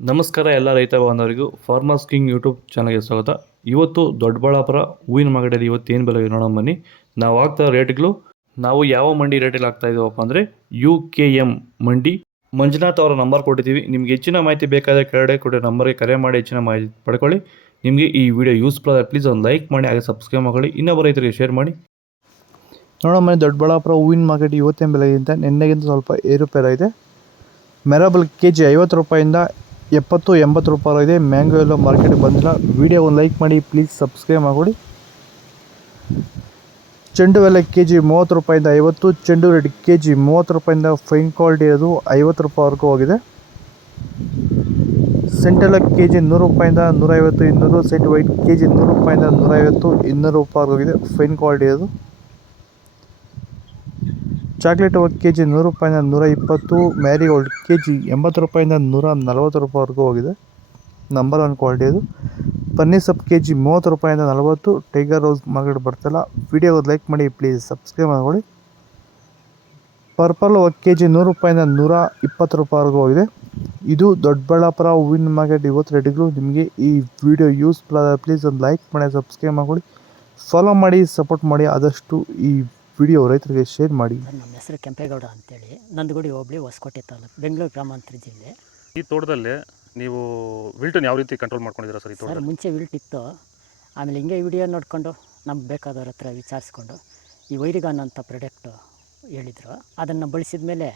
ನಮಸ್ಕಾರ ಎಲ್ಲ ರೈತ ಬಾಂಧವರಿಗೂ ಫಾರ್ಮರ್ಸ್ ಕಿಂಗ್ ಯೂಟ್ಯೂಬ್ ಚಾನಲ್ಗೆ ಸ್ವಾಗತ. ಇವತ್ತು ದೊಡ್ಡಬಳ್ಳಾಪುರ ಹೂವಿನ ಮಾರ್ಕೆಟಲ್ಲಿ ಇವತ್ತು ಏನು ಬೆಲೆ ನೋಡೋಣ ಬನ್ನಿ. ನಾವು ಆಗ್ತಾ ರೇಟ್ಗಳು ನಾವು ಯಾವ ಮಂಡಿ ರೇಟಲ್ಲಿ ಆಗ್ತಾ ಇದ್ದೀವಪ್ಪ ಅಂದರೆ UKM ಮಂಡಿ. ಮಂಜುನಾಥ್ ಅವರ ನಂಬರ್ ಕೊಟ್ಟಿದ್ದೀವಿ. ನಿಮ್ಗೆ ಹೆಚ್ಚಿನ ಮಾಹಿತಿ ಬೇಕಾದರೆ ಕೆಳಗಡೆ ಕೊಟ್ಟೆ ನಂಬರ್ಗೆ ಕರೆ ಮಾಡಿ ಹೆಚ್ಚಿನ ಮಾಹಿತಿ ಪಡ್ಕೊಳ್ಳಿ. ನಿಮಗೆ ಈ ವಿಡಿಯೋ ಯೂಸ್ಫುಲ್ ಆದರೆ ಪ್ಲೀಸ್ ಒಂದು ಲೈಕ್ ಮಾಡಿ, ಹಾಗೆ ಸಬ್ಸ್ಕ್ರೈಬ್ ಮಾಡಿ, ಇನ್ನೊಬ್ಬ ರೈತರಿಗೆ ಶೇರ್ ಮಾಡಿ. ನೋಡೋಣ ಮನೆ ದೊಡ್ಡಬಳ್ಳಾಪುರ ಹೂವಿನ ಮಾರ್ಕೆಟ್ ಇವತ್ತಿನ ಬೆಲೆಗಿಂತ ನಿನ್ನೆಗಿಂತ ಸ್ವಲ್ಪ ಏರುಪೇರಾಗಿದೆ. ಮೆರಾಬಲ್ ಕೆಜಿ 50 ರೂಪಾಯಿಂದ 70-80 ರೂಪಾಯಿ ಇದೆ. ಮ್ಯಾಂಗೋ ಎಲ್ಲ ಮಾರ್ಕೆಟ್ಗೆ ಬಂದಿಲ್ಲ. ವಿಡಿಯೋ ಒಂದು ಲೈಕ್ ಮಾಡಿ, ಪ್ಲೀಸ್ ಸಬ್ಸ್ಕ್ರೈಬ್ ಮಾಡಿ. ಚೆಂಡು ಎಲ್ಲ ಕೆಜಿ 30 ರೂಪಾಯಿಂದ 50. ಚೆಂಡು ರೆಡ್ ಕೆಜಿ 30 ರೂಪಾಯಿಂದ ಫೈನ್ ಕ್ವಾಲಿಟಿ ಇರೋದು 50 ರೂಪಾಯಿವರೆಗೂ ಹೋಗಿದೆ. ಸೆಂಟೆಲ್ಲ ಕೆಜಿ 100 ರೂಪಾಯಿಂದ 150, 200. ಸೆಂಟ್ ವೈಟ್ ಕೆಜಿ 100 ರೂಪಾಯಿಂದ 150, 200 ರೂಪಾಯಿವರೆಗೂ ಹೋಗಿದೆ ಫೈನ್ ಕ್ವಾಲಿಟಿ ಇರೋದು. ಚಾಕ್ಲೇಟ್ ಕೆಜಿ 100 ರೂಪಾಯಿಂದ 120. ಮ್ಯಾರಿಗೋಲ್ಡ್ ಕೆಜಿ 80 ರೂಪಾಯಿಂದ 140 ರೂಪಾಯಿವರೆಗೂ ಹೋಗಿದೆ. ನಂಬರ್ 1 ಕ್ವಾಲಿಟಿ ಅದು. ಪನ್ನೀರ್ ಸೊಪ್ಪು ಕೆಜಿ 30 ರೂಪಾಯಿಂದ 40. ಟೈಗರ್ ರೋಸ್ ಮಾರ್ಕೆಟ್ ಬರ್ತಿಲ್ಲ. ವಿಡಿಯೋ ಲೈಕ್ ಮಾಡಿ, ಪ್ಲೀಸ್ ಸಬ್ಸ್ಕ್ರೈಬ್ ಮಾಡಿ. ಪರ್ಪಲ್ ಕೆಜಿ 100 ರೂಪಾಯಿಂದ 120 ರೂಪಾಯಿವರೆಗೂ ಹೋಗಿದೆ. ಇದು ದೊಡ್ಡಬಳ್ಳಾಪುರ ಹೂವಿನ ಮಾರ್ಕೆಟ್ ಇವತ್ತು ರೇಟ್ಗಳು. ನಿಮಗೆ ಈ ವಿಡಿಯೋ ಯೂಸ್ಫುಲ್ ಆದರೆ ಪ್ಲೀಸ್ ಒಂದು ಲೈಕ್ ಮಾಡಿ, ಸಬ್ಸ್ಕ್ರೈಬ್ ಮಾಡಿ, ಫಾಲೋ ಮಾಡಿ, ಸಪೋರ್ಟ್ ಮಾಡಿ. ಆದಷ್ಟು ಈ ವಿಡಿಯೋ ರೈತರಿಗೆ ಶೇರ್ ಮಾಡಿ. ನಮ್ಮ ಹೆಸರು ಕೆಂಪೇಗೌಡ ಅಂತೇಳಿ, ನಂದಗುಡಿ ಹೋಬಳಿ, ಹೊಸಕೋಟೆ ತಾಲೂಕು, ಬೆಂಗಳೂರು ಗ್ರಾಮಾಂತರ ಜಿಲ್ಲೆ. ಈ ತೋಟದಲ್ಲಿ ನೀವು ವಿಲ್ಟನ್ ಯಾವ ರೀತಿ ಕಂಟ್ರೋಲ್ ಮಾಡ್ಕೊಂಡಿದ್ದೀರಾ ಸರ್? ಈ ಸರ್ ಮುಂಚೆ ವಿಲ್ಟ್ ಇತ್ತು, ಆಮೇಲೆ ಹಿಂಗೆ ವಿಡಿಯೋ ನೋಡಿಕೊಂಡು ನಮ್ಗೆ ಬೇಕಾದವ್ರ ಹತ್ರ ವಿಚಾರಿಸ್ಕೊಂಡು ಈ ವೈರಿಗಾನ್ ಅಂತ ಪ್ರಾಡಕ್ಟು ಹೇಳಿದರು. ಅದನ್ನು ಬಳಸಿದ ಮೇಲೆ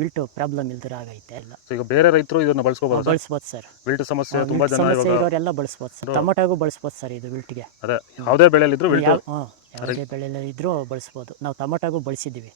ವಿಲ್ಟು ಪ್ರಾಬ್ಲಮ್ ಇಲ್ದಿರ ಆಗೈತೆ. ಇಲ್ಲ ಈಗ ಬೇರೆ ರೈತರು ಇದನ್ನು ಬಳಸ್ಕೋಬೋದು ಸರ್. ವಿಲ್ಟ್ ಸಮಸ್ಯೆ ತುಂಬ ಜನ ಇರೋರೆಲ್ಲ ಬಳಸ್ಬೋದು ಸರ್. ಟೊಮೊಟೊಗೂ ಬಳಸ್ಬೋದು ಸರ್ ಇದು ವಿಲ್ಟ್ಗೆ. ಅದೇ ಯಾವುದೇ ಬೆಳೆಯಲ್ಲಿದ್ರು ವಿಲ್ಟ್ ಯಾವುದೇ ಬೆಳೆಯಲ್ಲಿ ಇದ್ರೂ ಬಳಸ್ಬೋದು. ನಾವು ಟೊಮೊಟೊಗೂ ಬಳಸಿದ್ದೀವಿ.